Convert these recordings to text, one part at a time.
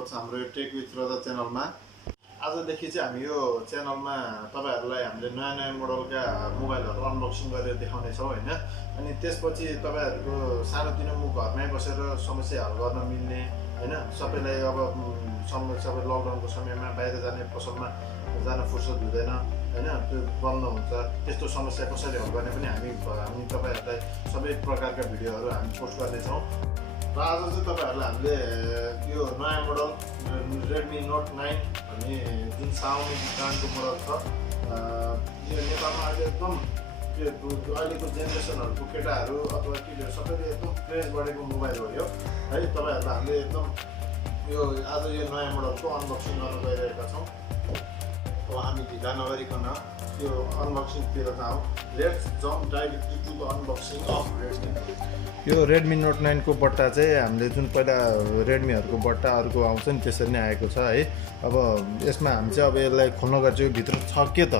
स्वागत छ हाम्रो टेक विथ रजा च्यानलमा। आजदेखि चाहिँ हामी यो च्यानलमा तपाईहरुलाई हामीले नयाँ नयाँ मोडलका मोबाइलहरु अनबक्सिङ गरेर देखाउने छौं हैन। अनि त्यसपछि तपाईहरुको सानोतिनो घरमै बसेर समस्या हल गर्न मिल्ने हैन। सबैलाई अब सबै लकडाउनको समयमा बाहिर जाने पसलमा जान फुर्सद हुँदैन हैन, त्यो बन्द हुन्छ। त्यस्तो समस्या कसरी हल गर्ने पनि हामी तपाईहरुलाई सबै प्रकारका भिडियोहरु हामी पोस्ट गर्ने छौं। र आज चाहिँ तपाईहरुलाई हामीले यो नयाँ मोडल Redmi Note 9 भन्ने जुन Xiaomi ब्रान्डको मोडल छ, यो नेपालमा अहिले एकदम अहिलेको जेनेरेसनहरुको केटाहरु अथवा केटीहरु सबैले एकदम क्रेज बढेको मोबाइल हो यो है। तपाईहरुलाई हामीले एकदम यो आज यो नयाँ मोडलको अनबक्सिङ गर्न गइरहेका छौं। अब हामी ढिला नगरिकन यो अनबक्सिङतिर जाउँ। Let's jump directly to the unboxing of Redmi। यो Redmi Note 9 को बट्टा चाहिँ हामीले जुन पहिला रेडमीहरुको बट्टा अर्को आउँछ नि त्यसरी नै आएको छ है। अब यसमा हामी चाहिँ अब यसलाई खोल्नका चाहिँ भित्र छ के त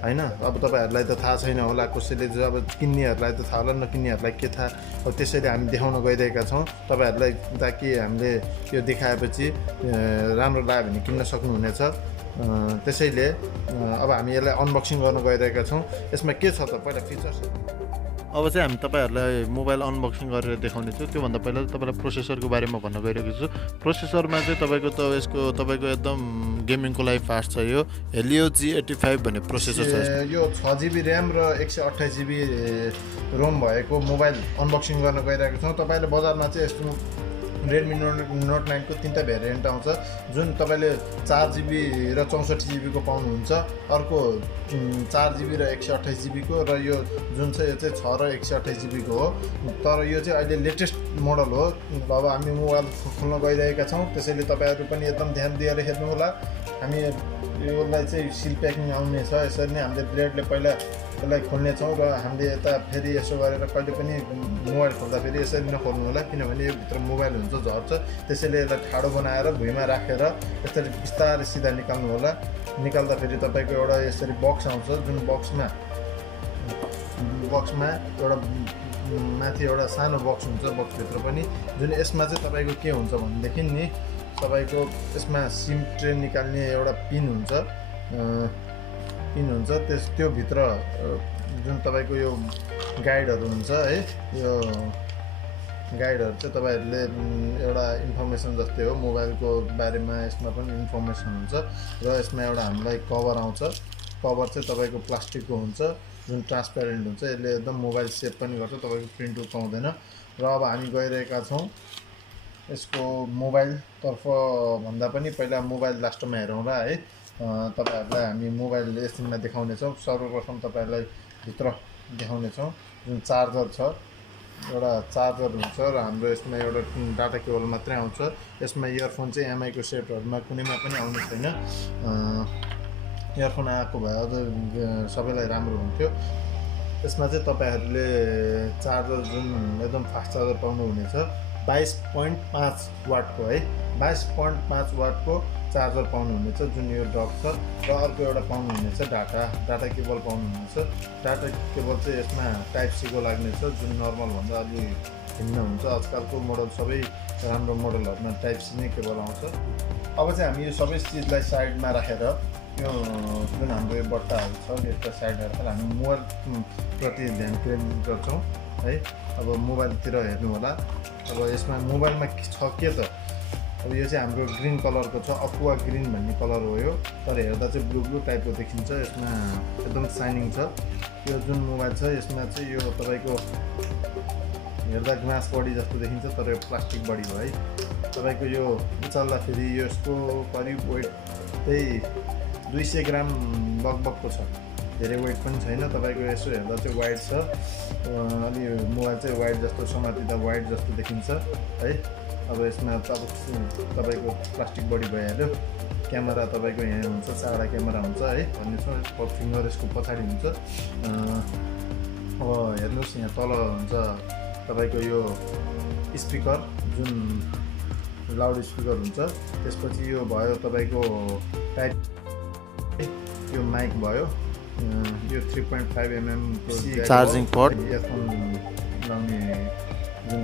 हैन। अब तपाईहरुलाई त थाहा छैन होला, कसैले चाहिँ अब किन्नेहरुलाई त थाहा होला, नकिन्नेहरुलाई के थाहा। अब त्यसैले हामी देखाउन गइरहेका छौं तपाईहरुलाई, ताकि हामीले यो देखाएपछि राम्रो लाग्यो भने किन्न सक्नुहुनेछ। त्यसैले अब हामी यसलाई अनबक्सिङ गर्न गइरहेका छौं। यसमा के छ त पहिला फिचर्स। अब चाहिँ हामी तपाईहरुलाई मोबाइल अनबक्सिङ गरेर देखाउने छौं। त्यो भन्दा पहिला तपाईलाई प्रोसेसरको बारेमा भन्न गइरहेको छु। प्रोसेसरमा चाहिँ तपाईको एकदम गेमिङको लागि फास्ट छ। यो Helio G85 भन्ने प्रोसेसर छ। यो 6GB RAM र 128GB रोम भएको मोबाइल अनबक्सिङ गर्न गइरहेको छौं। तपाईले बजारमा चाहिँ यस्तो Redmi Note 9 को तीनटा भेरिएन्ट आउँछ, जुन तपाईले 4GB र 64GB को पाउनुहुन्छ। अर्को 4GB र 128GB को, र यो जुन चाहिँ यो चाहिँ 6 र 128GB को हो। तर यो चाहिँ अहिले लेटेस्ट मोडल हो। अब हामी मोबाइल खोल्न गइरहेका छौं, त्यसैले तपाईहरु पनि एकदम ध्यान दिएर हेर्नु होला। हामी यसलाई चाहिँ सिल प्याकिङ आउने छ। यसरी नै हामीले ब्लेडले पहिला यसलाई खोल्ने छौं र हामीले यता फेरि यसो गरेर कहिले पनि मोबाइल खोल्दा फेरि यसरी नखोल्नु होला, किनभने यो भित्र मोबाइल हुन्छ, झर्छ। त्यसैले यसलाई ठाडो बनाएर भुइँमा राखेर यसरी बिस्तारै सिधा निकाल्नु होला। निकाल्दा फेरि तपाईको एउटा यसरी बक्स आउँछ, जुन बक्समा एउटा माथि एउटा सानो बक्स हुन्छ, बक्सभित्र पनि जुन यसमा चाहिँ तपाईको के हुन्छ भनेदेखि नि तपाईको यसमा सिम ट्रे निकाल्ने एउटा पिन हुन्छ। त्यो भित्र जुन तपाईको यो गाइडहरु हुन्छ है। यो गाइडहरु चाहिँ तपाईहरुले एउटा इन्फर्मेसन जस्तै हो मोबाइलको बारेमा, यसमा पनि इन्फर्मेसन हुन्छ। र यसमा एउटा हामीलाई कभर आउँछ। कभर चाहिँ तपाईको प्लास्टिकको हुन्छ, जुन ट्रान्सप्यारेन्ट हुन्छ। यसले एकदम मोबाइल सेभ पनि गर्छ, तपाईको प्रिन्ट उठाउँदैन। र अब हामी गइरहेका छौं यसको मोबाइल तर्फ भन्दा पनि पहिला मोबाइल लास्टमा हेरौँला है। तपाईहरुलाई हामी मोबाइल यसमा देखाउने छौं। सर्वप्रथम तपाईहरुलाई भित्र देखाउने छौं। जुन चार्जर छ, एउटा चार्जर हुन्छ र हाम्रो यसमा एउटा डाटा केबल मात्रै आउँछ। यसमा इयरफोन चाहिँ एमआई को सेटहरुमा कुनैमा पनि आउने छैन। इयरफोन आएको भए अझ सबैलाई राम्रो हुन्थ्यो। यसमा चाहिँ तपाईहरुले चार्जर जुन एकदम फास्ट चार्जर पाउनुहुनेछ, 22.5 वाटको है। 22.5 वाटको चार्जर पाउनुहुनेछ, जुन यो डक छ। र अर्को एउटा पाउनुहुनेछ डाटा केबल पाउनुहुनेछ। डाटा केबल चाहिँ यसमा टाइप सी को लाग्ने छ, जुन नर्मल भन्दा अलि भिन्न हुन्छ। आजकलको मोडल सबै राम्रो मोडलहरुमा टाइप सी नै केबल आउँछ। अब चाहिँ हामी यो सबै चीजलाई साइडमा राखेर यो जुन हाम्रो यो बट्टाहरु छ यसलाई साइडमा राखेर हामी मोबाइल प्रति ध्यान केन्द्रित गर्छौं है। अब मोबाइलतिर हेर्नु होला। अब यसमा मोबाइलमा छ के त। अब यो चाहिँ हाम्रो ग्रीन कलरको छ, अक्वा ग्रीन भन्ने कलर हो यो। तर हेर्दा चाहिँ ब्लू टाइपको देखिन्छ। यसमा एकदम साइनिङ छ। यो जुन मोबाइल छ यसमा चाहिँ यो तपाईको हेर्दा ग्लास बडी जस्तो देखिन्छ, तर यो प्लास्टिक बडी हो है। तपाईको यो उचाल्दा फेरि यसको करिब वेट चाहिँ 200 ग्राम बगबगको छ, धेरै वेट पनि छैन। तपाईको यसो हेर्दा चाहिँ वाइड छ, अलि मोबाइल चाहिँ वाइड जस्तो समातिँदा वाइड जस्तो देखिन्छ है। अब यसमा तपाईको प्लास्टिक बडी भइहाल्यो। क्यामेरा तपाईको यहाँ हुन्छ, चारवटा क्यामेरा हुन्छ है भन्ने छ। फिङ्गर यसको पछाडि हुन्छ। अब हेर्नुस् यहाँ तल हुन्छ तपाईको यो स्पिकर, जुन लाउड स्पिकर हुन्छ। त्यसपछि यो भयो तपाईको टाइप, यो माइक भयो। यो 3.5mm को चार्जिङ पोर्ट, इयरफोन लाउने जुन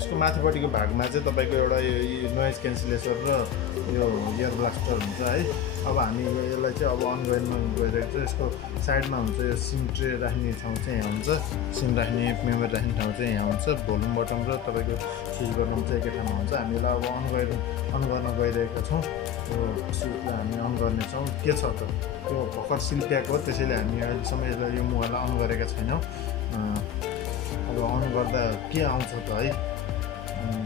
यसको माथिपट्टिको भागमा चाहिँ तपाईँको एउटा यो नोइज क्यान्सलेसन र यो इयर ब्लास्टर हुन्छ है। अब हामी यसलाई चाहिँ अब अन गरेरमा गइरहेको छ। यसको साइडमा हुन्छ यो सिम ट्रे राख्ने ठाउँ चाहिँ यहाँ हुन्छ, सिम राख्ने मेमोरी राख्ने ठाउँ चाहिँ यहाँ हुन्छ, भोल्युम बटन र तपाईँको स्विच बटन चाहिँ एकै ठाउँमा हुन्छ। हामी यसलाई अब अन गर्न गइरहेका छौँ। यो स्विचलाई हामी अन गर्नेछौँ। के छ त त्यो भर्खर सिल प्याक हो, त्यसैले हामी अहिलेसम्म यसलाई यो मोबाइललाई अन गरेका छैनौँ। अब अन गर्दा के आउँछ त है,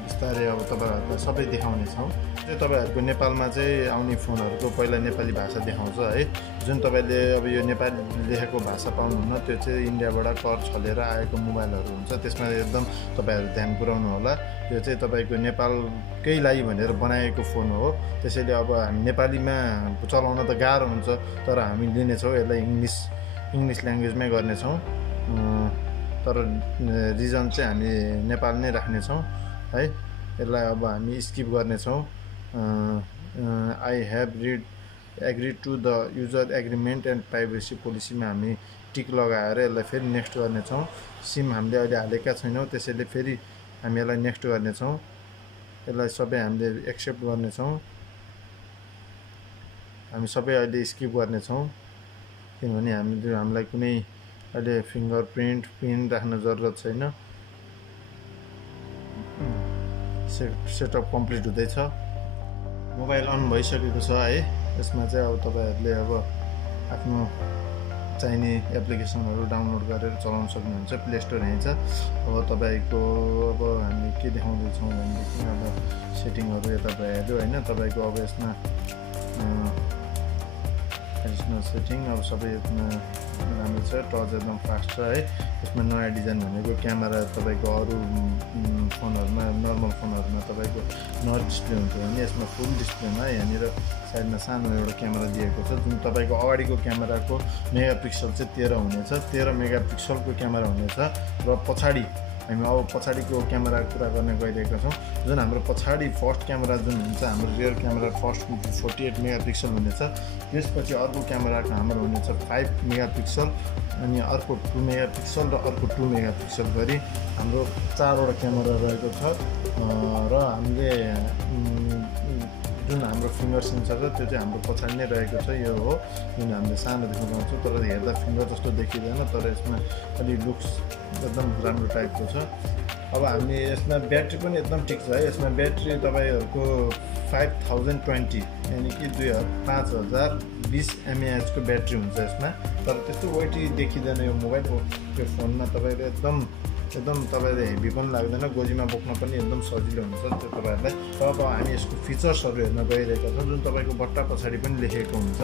बिस्तारै अब तपाईँहरूलाई सबै देखाउनेछौँ। चाहिँ तपाईँहरूको नेपालमा चाहिँ आउने फोनहरूको पहिला नेपाली भाषा देखाउँछ है। जुन तपाईँले अब यो नेपाली लेखेको भाषा पाउनुहुन्न, त्यो चाहिँ इन्डियाबाट कर छलेर आएको मोबाइलहरू हुन्छ। त्यसमा एकदम तपाईँहरू ध्यान पुर्याउनु होला। यो चाहिँ तपाईँको नेपालकै लागि भनेर बनाएको फोन हो। त्यसैले अब हामी नेपालीमा चलाउन त गाह्रो हुन्छ, तर हामी लिनेछौँ यसलाई इङ्ग्लिस ल्याङ्ग्वेजमै गर्नेछौँ। तर रिजन चाहिँ हामी नेपाल नै राख्नेछौँ है। यसलाई अब हामी स्किप गर्नेछौँ। I have agreed to the user agreement and privacy पोलिसीमा हामी टिक लगाएर यसलाई फेरि नेक्स्ट गर्नेछौँ। सिम हामीले अहिले हालेका छैनौँ, त्यसैले फेरि हामी यसलाई नेक्स्ट गर्नेछौँ। यसलाई सबै हामीले एक्सेप्ट गर्नेछौँ। हामी सबै अहिले स्किप गर्नेछौँ, किनभने हामीलाई कुनै अहिले फिङ्गरप्रिन्ट पिन राख्न जरुरत छैन। सेटअप कम्प्लिट हुँदैछ। मोबाइल अन भइसकेको छ है। यसमा चाहिँ अब तपाईँहरूले अब आफ्नो चाहिने एप्लिकेसनहरू डाउनलोड गरेर चलाउन सक्नुहुन्छ। प्ले स्टोर यहीँ छ। अब तपाईँको अब हामी के देखाउँदैछौँ भनेदेखि अब सेटिङहरू यता भइहाल्यो होइन। तपाईँको अब यसमा एडिसनल सेटिङ अब सबै यसमा राम्रो छ। टच एकदम फास्ट छ है। यसमा नयाँ डिजाइन भनेको क्यामेरा तपाईँको अरू फोनहरूमा नर्मल फोनहरूमा तपाईँको नट डिस्प्ले हुन्छ भने यसमा फुल डिस्प्लेमा यहाँनिर साइडमा सानो एउटा क्यामेरा दिएको छ। जुन तपाईँको अगाडिको क्यामेराको मेगापिक्सल चाहिँ 13 हुनेछ, 13 मेगापिक्सलको क्यामेरा हुनेछ। र पछाडि हामी अब पछाडिको क्यामेराको कुरा गर्न गइरहेका छौँ। जुन हाम्रो पछाडि फर्स्ट क्यामेरा जुन हुन्छ, हाम्रो रियर क्यामेरा फर्स्ट 48 मेगापिक्सल हुनेछ। त्यसपछि अर्को क्यामेराको हाम्रो हुनेछ 5 मेगापिक्सल, अनि अर्को 2 मेगापिक्सल र अर्को 2 मेगापिक्सल गरी हाम्रो 4वटा क्यामेरा रहेको छ। र हामीले जुन हाम्रो फिङ्गर सेन्सर छ त्यो चाहिँ हाम्रो पछाडि नै रहेको छ। यो हो जुन हामीले सानो देख्न पाउँछौँ, तर हेर्दा फिङ्गर जस्तो देखिँदैन, तर यसमा अलि लुक्स एकदम राम्रो टाइपको छ। अब हामी यसमा ब्याट्री पनि एकदम ठिक छ है। यसमा ब्याट्री तपाईँहरूको 5020 यानि कि 5020 mAh को ब्याट्री हुन्छ यसमा। तर त्यस्तो वेटी देखिँदैन यो मोबाइलको। यो फोनमा तपाईँले एकदम तपाईँले हेभी पनि लाग्दैन, गोजीमा बोक्न पनि एकदम सजिलो हुन्छ त्यो तपाईँहरूलाई। अब हामी यसको फिचर्सहरू हेर्न गइरहेका छौँ। जुन तपाईँको बट्टा पछाडि पनि लेखेको हुन्छ।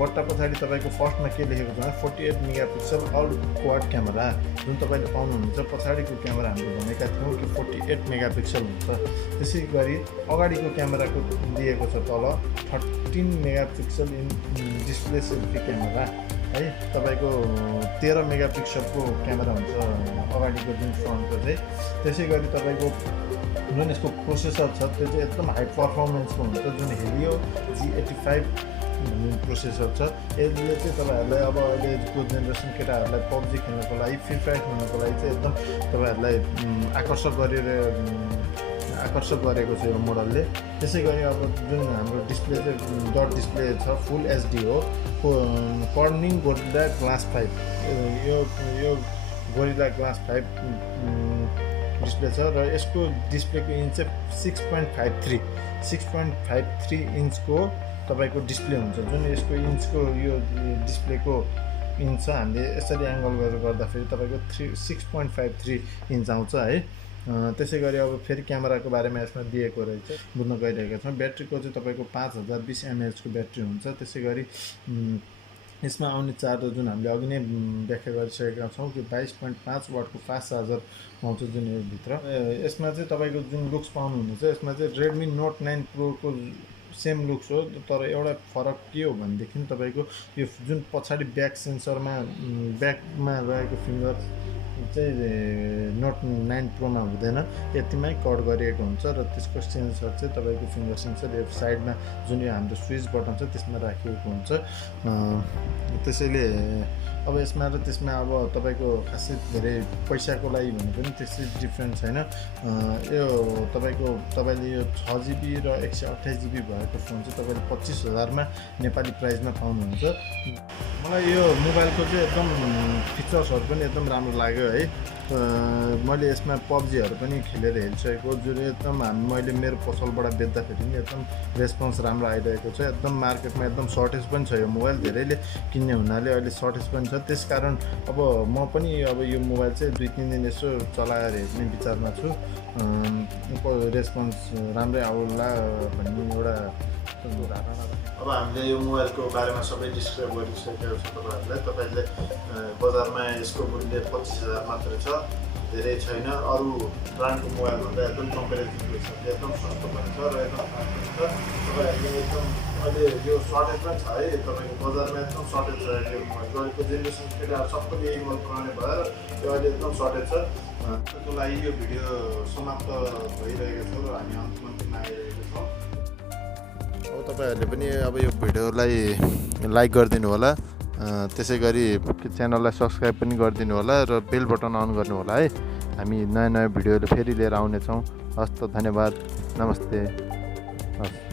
बट्टा पछाडि तपाईँको फर्स्टमा के लेखेको छ भने 48 मेगापिक्सल अल क्वाड क्यामेरा। जुन तपाईँले पाउनुहुन्छ पछाडिको क्यामेरा हामीले भनेका थियौँ कि 48 मेगापिक्सल हुन्छ। त्यसै गरी अगाडिको क्यामेराको दिएको छ तल 13 megapixel in display selfie camera है। तपाईँको 13 मेगापिक्सलको क्यामेरा हुन्छ अगाडिको जुन फ्रन्टको चाहिँ। त्यसै गरी तपाईँको जुन यसको प्रोसेसर छ त्यो चाहिँ एकदम हाई पर्फर्मेन्सको हुन्छ। जुन हेलियो G85 भन्ने प्रोसेसर छ। यसले चाहिँ तपाईँहरूलाई अब अहिलेको जेनेरेसन केटाहरूलाई पब्जी खेल्नको लागि, फ्री फायर खेल्नको लागि चाहिँ एकदम तपाईँहरूलाई आकर्षक गरेको छ यो मोडलले। त्यसै गरी अब जुन हाम्रो डिस्प्ले चाहिँ डट डिस्प्ले छ, फुल HD हो। कर्निङ गोरिल्ला ग्लास 5 यो गोरिल्ला ग्लास 5 डिस्प्ले छ। र यसको डिस्प्लेको इन्च चाहिँ 6.53 इन्चको तपाईँको डिस्प्ले हुन्छ। जुन यसको इन्चको यो डिस्प्लेको इन्च छ, हामीले यसरी एङ्गल गरेर गर्दाखेरि तपाईँको 6.53 इन्च आउँछ है। त्यसै गरी अब फेरि क्यामेराको बारेमा यसमा दिएको रहेछ, बुझ्न गइरहेका छौँ। ब्याट्रीको चाहिँ तपाईँको 5020 mAh को ब्याट्री हुन्छ। त्यसै गरी यसमा आउने चार्जर जुन हामीले अघि नै व्याख्या गरिसकेका छौँ कि 22.5 वाटको फास्ट चार्जर आउँछ जुन यो भित्र। यसमा चाहिँ तपाईँको जुन लुक्स पाउनुहुनेछ, यसमा चाहिँ Redmi Note 9 Pro को सेम लुक्स हो। तर एउटा फरक के हो भनेदेखि तपाईँको यो जुन पछाडि ब्याक सेन्सरमा ब्याकमा रहेको चाहिँ नोट 9 प्रोमा हुँदैन, यतिमै कट गरिएको हुन्छ र त्यसको सेन्सर चाहिँ तपाईँको फिङ्गर सेन्सर यो साइडमा जुन यो हाम्रो स्विच बटन छ त्यसमा राखिएको हुन्छ। त्यसैले अब यसमा र त्यसमा अब तपाईँको खासै धेरै पैसाको लागि भने पनि त्यसै डिफ्रेन्ट छैन। यो तपाईँले यो 6GB र 128GB भएको फोन चाहिँ तपाईँले 25,000मा नेपाली प्राइसमा पाउनुहुन्छ। मलाई यो मोबाइलको चाहिँ एकदम फिचर्सहरू पनि एकदम राम्रो लाग्यो है। मैले यसमा पब्जीहरू पनि खेलेर हेरिसकेको, जुन एकदम मैले मेरो पसलबाट बेच्दाखेरि पनि एकदम रेस्पोन्स राम्रो आइरहेको छ। एकदम मार्केटमा एकदम सर्टेज पनि छ यो मोबाइल, धेरैले किन्ने हुनाले अहिले सर्टेज पनि छ। त्यसकारण अब म पनि अब यो मोबाइल चाहिँ 2-3 दिन यसो चलाएर हेर्ने विचारमा छु। रेस्पोन्स राम्रै आउला भन्ने एउटा धारणा। अब हामीले यो मोबाइलको बारेमा सबै डिस्क्राइब गरिसकेको छ तपाईँहरूलाई। तपाईँले बजारमा यसको मूल्य 25,000 मात्रै छ, धेरै छैन। अरू ब्रान्डको मोबाइलभन्दा एकदम कम्पेरिटिभ हिसाबले एकदम सस्तो पनि छ र एकदम राम्रो छ। तपाईँहरूले एकदम अहिले यो सर्टेज पनि छ है, तपाईँको बजारमा एकदम सर्टेज छ यो मोबाइलको। अहिलेको जेनेरेसन केटाहरू सबैले यही मन पराउने भएर यो अहिले एकदम सर्टेज छ। त्यसको लागि यो भिडियो समाप्त भइरहेको छ र हामी अन्तिममा आइरहेको छौँ। अब तपाईँहरूले पनि अब यो भिडियोलाई लाइक गरिदिनु होला, त्यसै गरी च्यानललाई सब्सक्राइब पनि गरिदिनु होला र बेल बटन अन गर्नु होला है। हामी नयाँ भिडियोले फेरि लिएर आउनेछौँ। हस् त, धन्यवाद, नमस्ते, हस्।